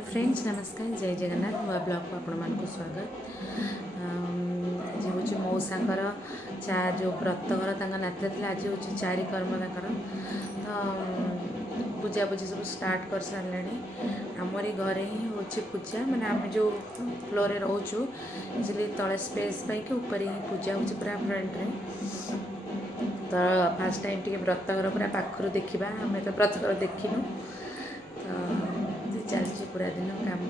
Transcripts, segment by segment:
Hello friends नमस्कार जय जगन्नाथ नुआ ब्लॉग को आपण मानक स्वागत आज हूँ मौसांकर चा जो व्रतघर नाती थे आज हूँ चारि कर्म तर तो पूजा पूजी सब स्टार्ट कर सारे आमरी घरे ही हूँ पूजा माने आम जो फ्लोर रोचु इसलिए तले स्पेस पाई ऊपर ही पूजा हूँ पूरा फ्रंट रे तो फास्ट टाइम टे व्रतघर पूरा पाखर देखा आम तो व्रतघर देखिनु तो चलती पूरा दिन काम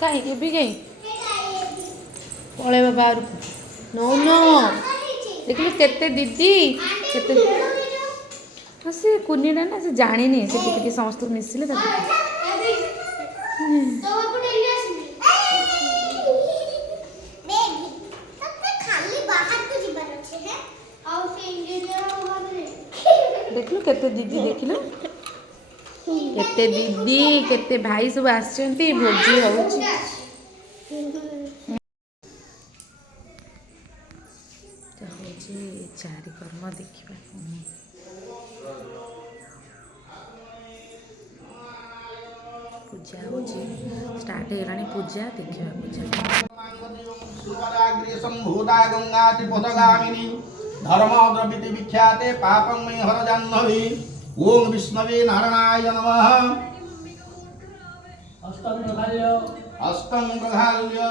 कहीं भी कहीं पलैबा बाहर नो नो देख केते दीदी केते हाँ से कुनीटा ना से जानी से टिके समस्त मिसिले देख लो केते दीदी देख लो केते दीदी केते भाई सब आसचंती भोजी होउची तो होची चारि कर्म देखिबा पूजा होची स्टार्ट हेलानी पूजा देखिबा पूजा सुपराग्रे संभूता गंगा त्रिपथगामिनी धर्मद्रविति विख्याते पापं मयि हर जाह्नवी ओम विष्णवे नारायणाय नमः अष्टं प्रधाल्य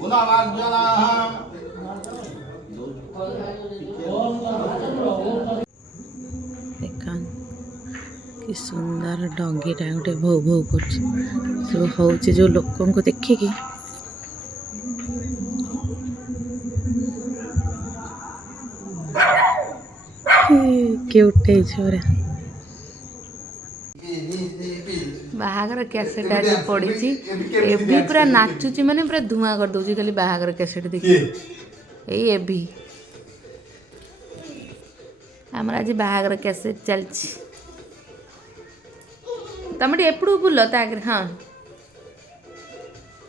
गुणमार्जनाः देखा कि सुंदर डंगीटा गोटे भो भो कर सब हूँ जो लोक को देखिकी क्यूट छोरा बाहागर कैसेट आज पड़ी एभी पूरा नाचुची माने पूरा धुआं कर दउची खाली बाहागर कैसेट देखि एई एभी हमर आज बाहागर कैसेट चलची तमडी एपडू बुल्लो तागर हां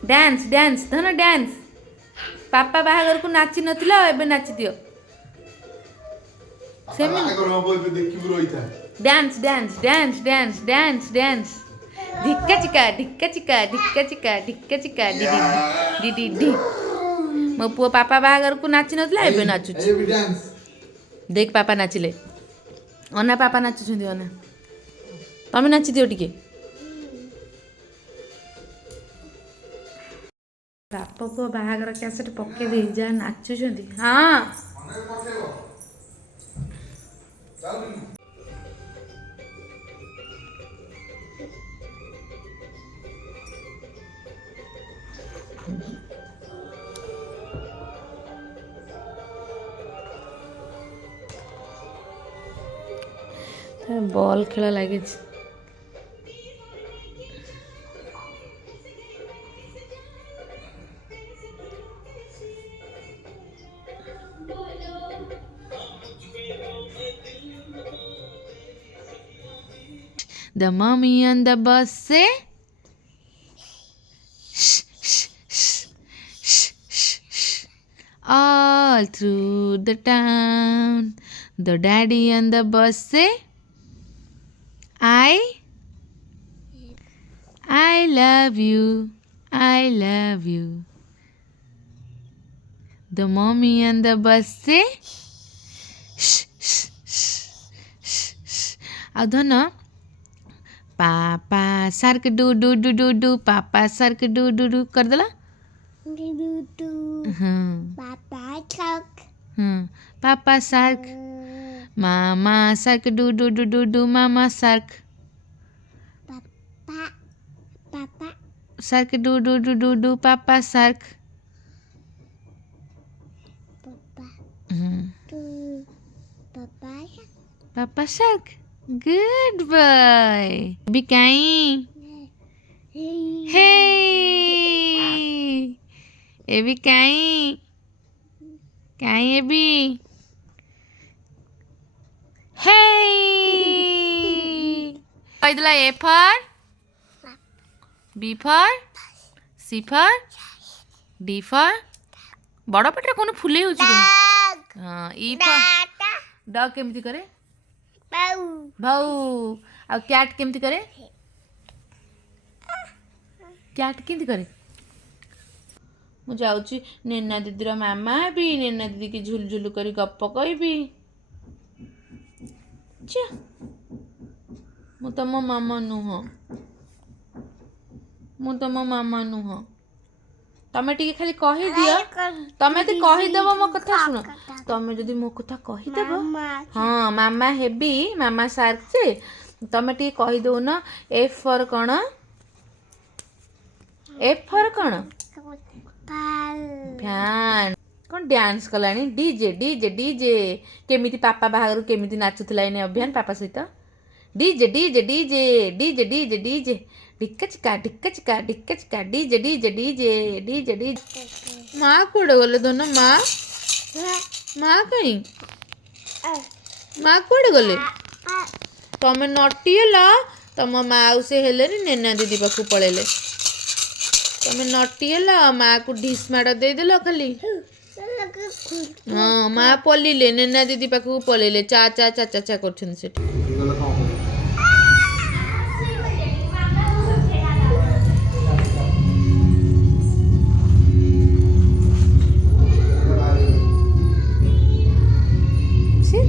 डांस डांस धन डांस पापा बाहागर को नाची नथिला एबे नाची दियो dance dance dance dance dance dance ढिक्का चिका ढिक्का चिका ढिक्का चिका ढिक्का चिका डी डी डी मो पुओ पापा बाहागर को नाची नथिला एबे नाचुची देख पापा नाचिले अना पापा नाचुछंदी अना तमे नाची दियो टिके बापा पुओ बाहागर कैसेट पके दे जा नाचुछंदी हां बॉल खेल लगे The mommy on the bus say shh, shh, shh, shh, shh, shh. All through the town. The daddy on the bus say I love you. I love you. The mommy on the bus say shh, shh, shh, shh, shh. Adhana papa shark doo doo doo doo doo papa shark doo doo doo कर देला papa shark mama shark doo doo doo doo doo mama shark papa shark doo doo doo doo doo papa shark papa SERC Good boy. Be kind. Hey. Ebi kind. Kind Ebi. Hey. Idla A for B for C for D for बड़ पेटे कौन फुले हो हाँ E for dog केमती करे भाऊ आ cat केमती करे कैट केमती करे मु जाऊँगी नेना दीदी मामा भी नेना दीदी की झुल झुल कर गप कहबी मु तुम मामा नुह मु तुम मामा नुह तमें टी खाली कहीदियो तमें तो कहीदेव मो कथा शुण तमें जदि मो कथा कहीदेव हाँ मामा हेबी मामा सार्क से तमें टी कहीदौ न एफ फॉर कौन एफ फॉर कौन फैन कौन डांस कलानी डीजे डीजे डीजे केमिति पापा बाहर केमिति नाचुथला एने अभियान पापा सहित DJ DJ DJ DJ DJ DJ डिक्का चिका DJ DJ DJ DJ DJ माँ कुआड़े गले दोनों माँ माँ कहीं माँ कुआड़े गले तमें नटी है तुम माँ से हेले नेना दीदी पाखु पलैले तमें नटी है माँ को ढीस माड़ देदेल खाली हाँ माँ पलिले नेना दीदी पाखु पलैले चा चा चा चा चा कर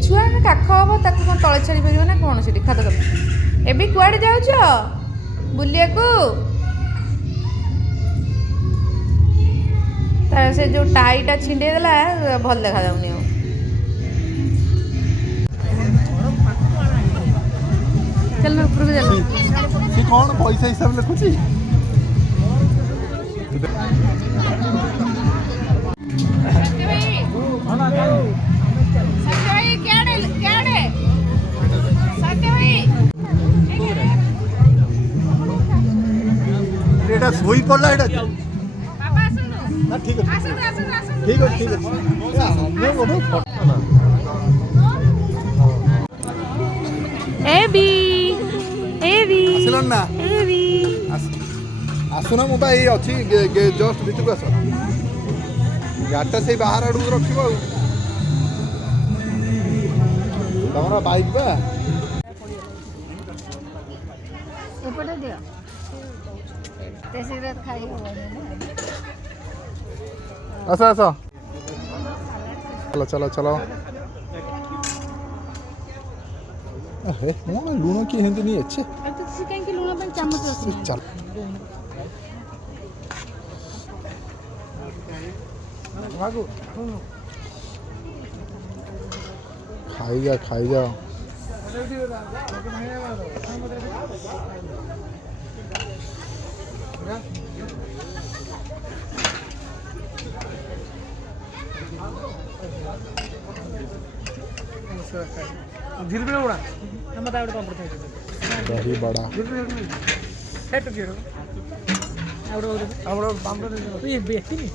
छुआ में काख हम ताको कौन तले छाड़ी पार ना कौन से खाद कर एबी कुआड़े जाऊच बुलिया को तार से जो टाईटा छिंडे देला भल देखा जाउनी हो चल ना ऊपर को चल सी कौन पैसा हिसाब लिखुची एटा सोई पड़ला एटा पापा सुनो ना ठीक है ठीक है ठीक है हमने बोलो एबी एबी आसिलन ना एबी आसुना मु भाई अछि जस्ट भीतर को आस गाटा से बाहर आडू रखिबो तमरा बाइक बा एपटे दियो तेसिरत खाई हो आसा आसा चलो चलो चलो अरे मोन लूण की हिंदी नहीं अच्छे तो से कहीं के लूण पर चम्मच रख चल भागो खाई जा झील भी उड़ा हम बता उड़ा पंप थे दही बड़ा हेट जीरो आवड़ पंप ये बेटी नहीं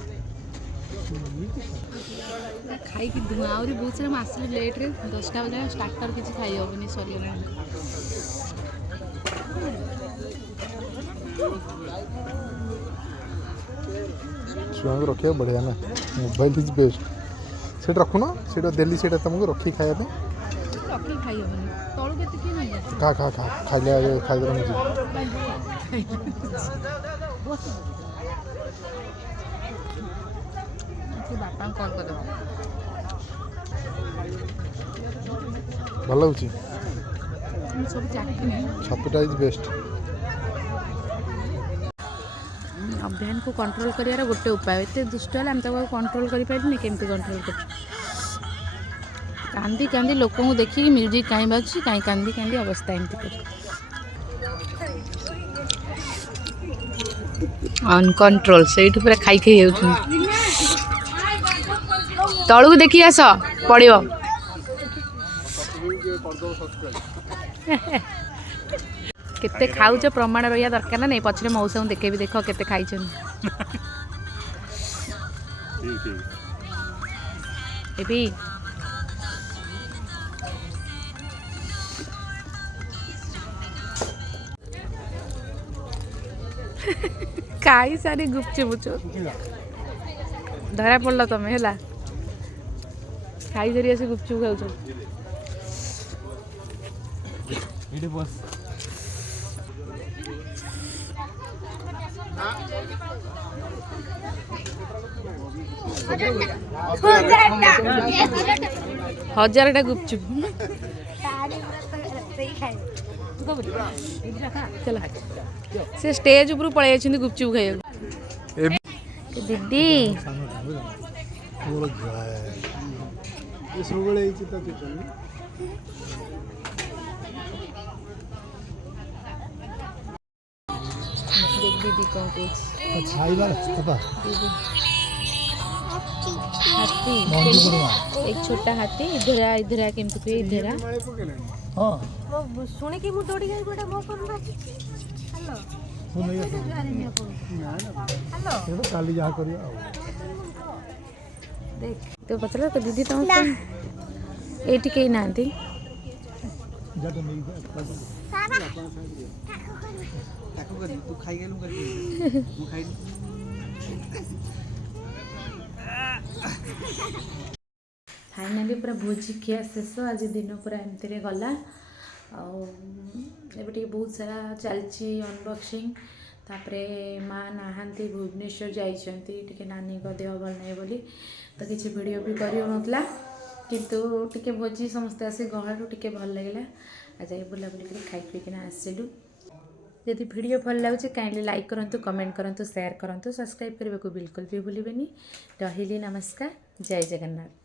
खाई कि धुआं और बहुत सारे आसले लेट रे 10टा बजे स्टार्टर किसी खाई होबनी सरिया छुआ को रखिए बढ़िया ना मोबाइल इज बेस्ट सेट रखु ना सेट दिल्ली सेट तुमको रखी खाया पे रखी खाई होबनी तळु केते की नहीं खा खा खा खाइले खाइ दे मुझे बापा कॉल कर दो भल होची सब चाकरी छतुटा इज बेस्ट अभियान को कंट्रोल करियार गोटे उपाय एत दुष्ट है आम तक कंट्रोल कर पारे केमती कंट्रोल कर कांदी कांदी लोक को देखिए म्यूजिक कहीं बाजुची कहीं कांदी कांदी अवस्था एमती कर अनकंट्रोल से पूरा खाई खाई हो तलू देखी आस पड़ो केते खाऊच प्रमाण रहा दरकार ना नहीं पछरे मौसा देखे भी देख केते खाई खाई सारी गुपचुप धरा पड़ल तमें है खाई धरी आस गुपचुप खाऊ ଏଇଠି ବସ हजारटा गुपचुप चल से स्टेज ऊपर पलि जाइए गुपचुप खाइबा दीदी ये सबବେଳେ ହେଇଛି ତ କିଛି देख दीदी कौन कुछ ଛାଇବା ବାପା हाथी ମଞ୍ଜୁ ପଡ଼ିବା एक छोटा हाथी इधर आ केमती पे इधर आ ହଁ ଶୁଣିକି ମୁଁ ଦୌଡ଼ି ଯାଇ ଗୋଟେ ମୋ ଫୋନ୍ ବାଜିଛି ହ୍ୟାଲୋ ହ୍ୟାଲୋ କାଲି ଯାହା କରିବା ଆଉ देख तो पचला तो दीदी तुम एटी कहीं ना ଯା ତ ନେଇ ତୁ ଖାଇଗଲୁ ମୁଁ ଖାଇଲି फाइनाली पूरा भोजी खिया शेष आज दिन पूरा एमती गला एबे बहुत सारा चलची अनबॉक्सिंग तापरे माँ नहांती भुवनेश्वर जाइछंती टिके नानी को देह भल नहीं बोली तो किसी वीडियो भी करी होनतला किंतु टिके भोजी समस्ते आसी गहळु टिके भल लागला आज बुला बुली कर खाई पी किना आसिलु यदि वीडियो भल लगुचे काइंडली लाइक करंतु कमेंट करंतु शेयर करंतु सब्सक्राइब करने को बिल्कुल भी भूलिबेनी रहिली नमस्कार जय जगन्नाथ।